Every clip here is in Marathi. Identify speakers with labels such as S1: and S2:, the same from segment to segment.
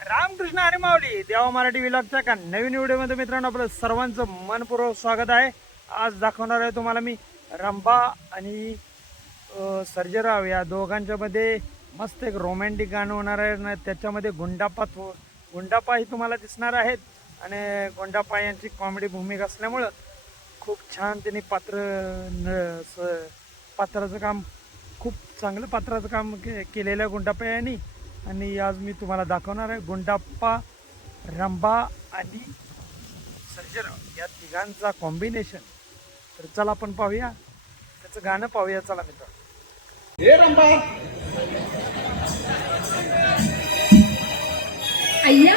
S1: रामकृष्ण आणि माऊली देवा मराठी विलॉगच्या का नवीन व्हिडिओमध्ये मित्रांनो आपलं सर्वांचं मनपूर्वक स्वागत आहे. आज दाखवणार आहे तुम्हाला मी रंभा आणि सर्जेराव या दोघांच्या मध्ये मस्त एक रोमॅन्टिक गाणं होणार आहे आणि त्याच्यामध्ये गुंडापा गुंडापाही तुम्हाला दिसणार आहेत. आणि गुंडापा यांची कॉमेडी भूमिका असल्यामुळं खूप छान त्यांनी पात्र न- स- पात्राचं काम खूप चांगलं पात्राचं काम के केलेलं गुंडापा यांनी. आणि आज मी तुम्हाला दाखवणार आहे गुंडाप्पा रंबा आणि सर्जेराव या तिघांचा कॉम्बिनेशन तर चला आपण पाहूया. त्याचं गाणं पाहूया. चला मित्र
S2: हे रंबा.
S3: अय्या.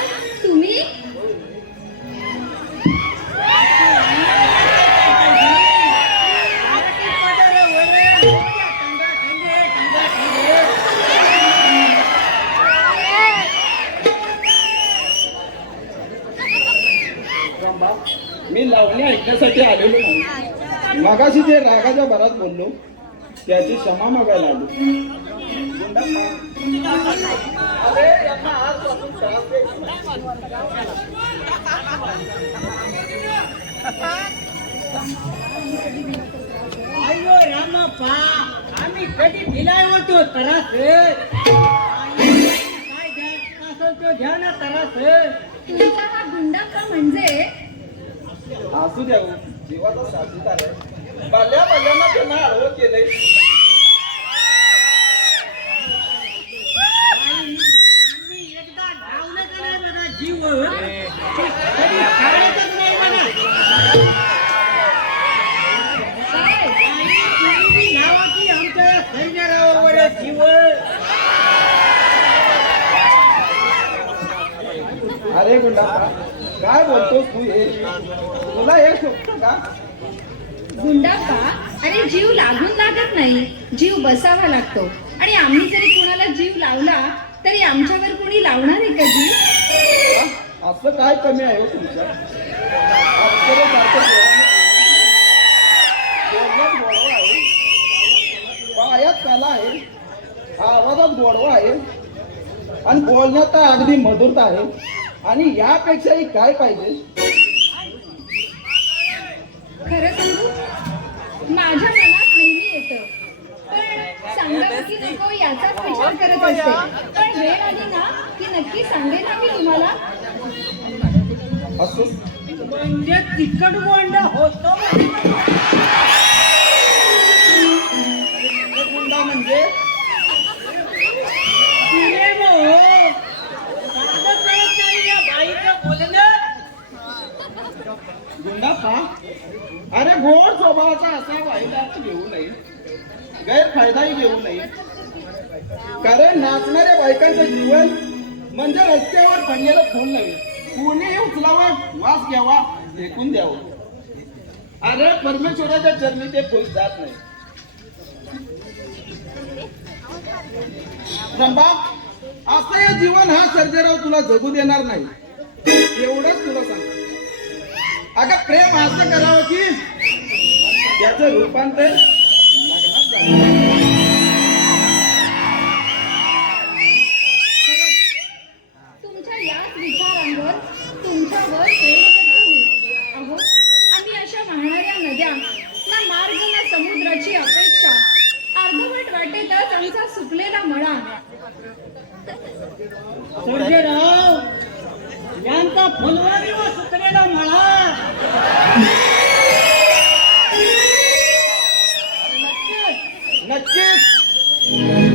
S2: ऐकण्यासाठी आलेलो नाही. मगाशी जे रागाच्या भरात बोललो त्याची क्षमा मागायला आलो.
S4: अयो रामाप्पा आम्ही कधी दिलाय होतो तरास? काय द्या असं तो घ्या ना तरास?
S3: तुमचा हा गुंडाप्पा म्हणजे?
S2: असू द्या जीवाचा साथीदार आहे. बाल्या बाल्यांना त्यांना आडवं केलंय. अरे गुंडा काय बोलतोस तू हे? तुला हे शोभतं का?
S3: गुंडाप्पा अरे जीव लागून लागत नाही. जीव बसावा लागतो. आणि आम्ही जरी कोणाला जीव लावला तरी आमच्यावर कोणी लावणार आहे का जीव?
S2: असं काय कमी आहे हो तुमच्या? अक्षरसारखं बोलण्यात गोडवा आहे. पायात कला आहे. आवाजात गोडवा आहे. आणि बोलण्यात तर अगदी मधुरता आहे. आणि यापेक्षाही काय पाहिजे?
S3: खरं सांगू माझ्या मनात नेहमी येतं. पण सांगावं की नको याचाच विचार करत असते. पण वेळ आली ना की नक्की सांगेन ना मी तुम्हाला?
S2: असो?
S4: म्हणजे तिकट बोंड होतो.
S2: गुंडा अरे गोड स्वभावाचा असा वाईट अर्थ घेऊ नये. गैरफायदाही घेऊ नये. कारण नाचणाऱ्या बायकांचं जीवन म्हणजे रस्त्यावर पडलेलं फूल नव्हे. कोणीही उचलावं वास घ्यावा फेकून द्यावं. अरे परमेश्वराच्या चरणी ते फुल जात नाही. रंबा असं हे जीवन हा सर्जेराव तुला जगू देणार नाही. एवढंच तुला सांग अगं प्रेम असं करावं की त्याचं रूपांतर लग्नात झालं
S3: तुमच्या याच विचारांवर तुमच्यावर प्रेम करते मी. अहो आम्ही अशा वाहणाऱ्या नद्या ना मार्ग ना समुद्राची अपेक्षा. अर्धवट वाटेतच आमचा सुकलेला मळा.
S4: सर्जेराव यांचा फुलवारी व सुकलेला मळा.
S2: नक्कीच.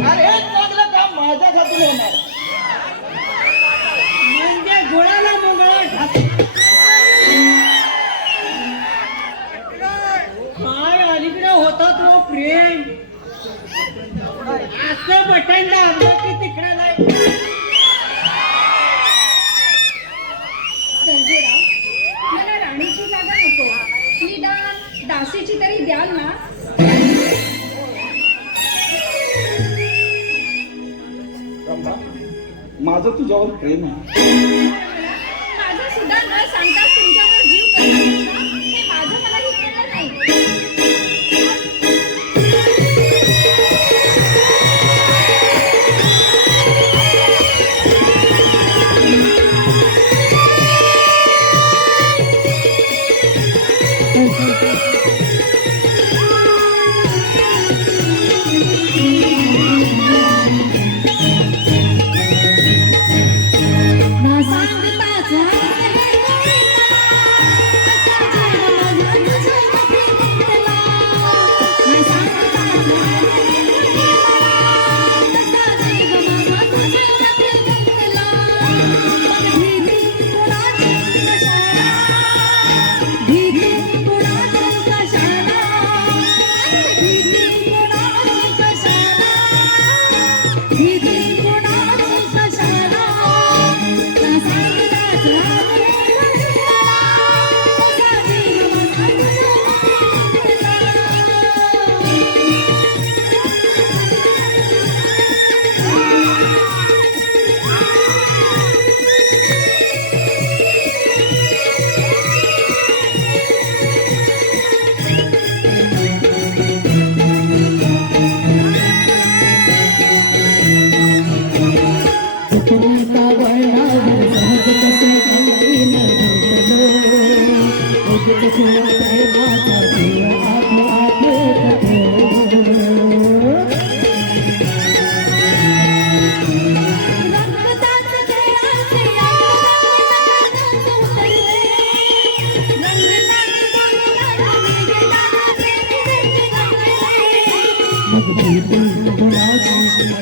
S2: अरे हे चांगलं काम माझ्या खातून होणार.
S4: म्हणजे गुळाला मुंगळा ढाक काय अलीकडे होता तो हो प्रेम. असं बटन दाबलं
S2: माझं तुझ्यावर प्रेम आहे.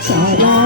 S5: Thank
S6: you.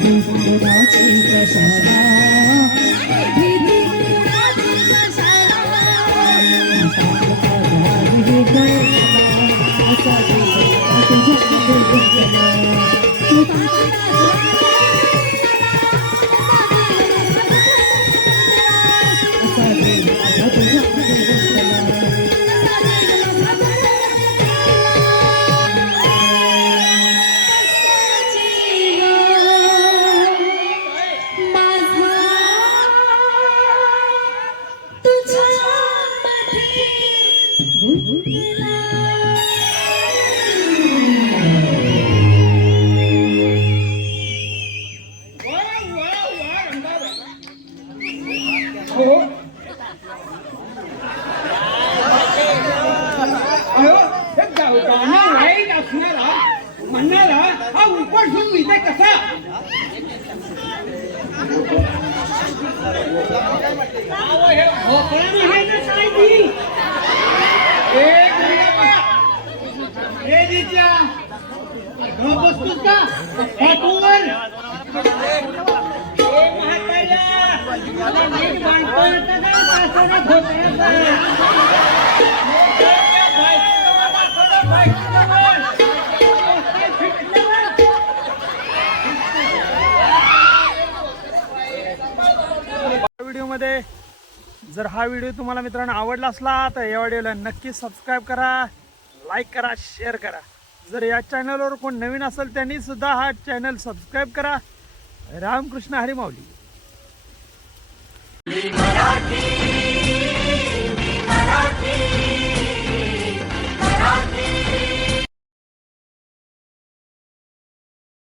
S6: 一不
S5: 小心跌
S6: 下来 हे
S4: भोपळा म्हणायचं काय ती? एक मिनिट हे बसतोस का?
S1: जर हा व्हिडिओ तुम्हाला मित्रांनो आवडला असला तर या व्हिडिओला नक्की सबस्क्राईब करा लाईक करा शेअर करा. जर या चॅनलवर कोण नवीन असेल त्यांनी सुद्धा हा चॅनल सबस्क्राईब करा. रामकृष्ण हरी माऊली